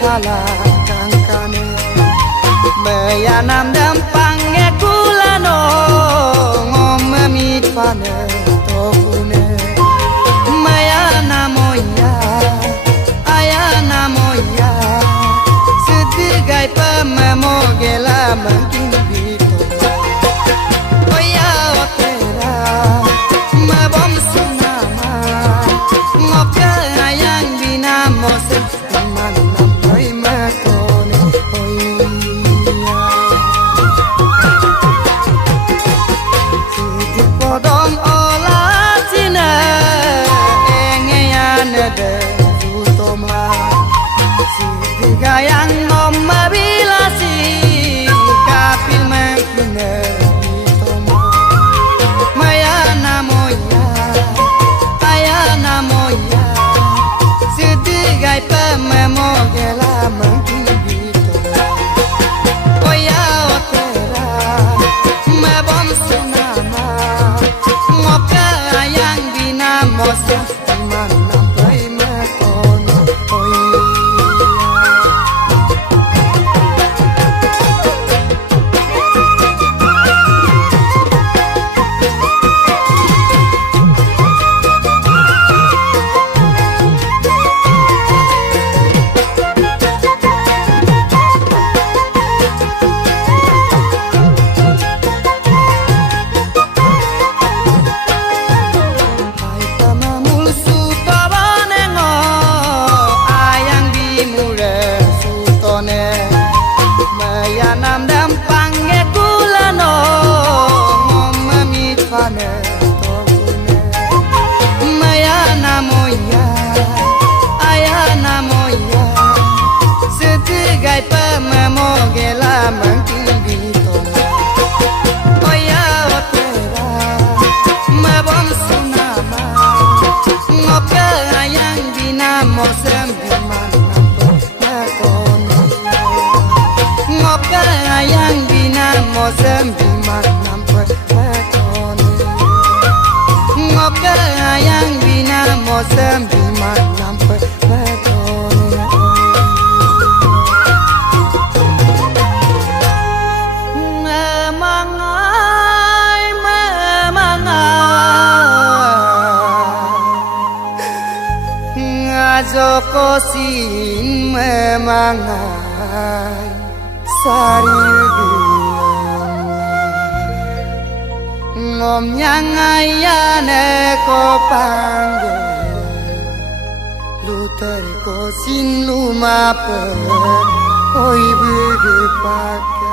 kalakangkane Meyanam dampange kulano ngomemit pane tokune Mayana moya ayana moya Sedigai pememogela mungkin bito Oya otera mebom sunama Ngopka ayang binamo setiman nampai matone Oya Sidi podong olah cina Engeyane de utoma Sidi gayang nom mabilasi Kapil mekine bitoma Mayana moya ayana moya Sidi gay pememogela mungkin bitoma Oya otera mebom sunama Ngopka ayang binamo setiman nampai matone Oya Mayanam dampange kulano ngomemit pane tokune Mayana moya ayana moya Sedigai pememogela mungkin bitoma Oya otera mebom sunama Ngopka ayang binamo sembiman matone Ngopka ayang binamo sembiman nampai matone Ngopka ayang binamo sembiman nampai matone Memangai Ngajoko sin memangai Sarir ngom yang ayane ko panggil Luter ko sin lumape Oi begitu pakai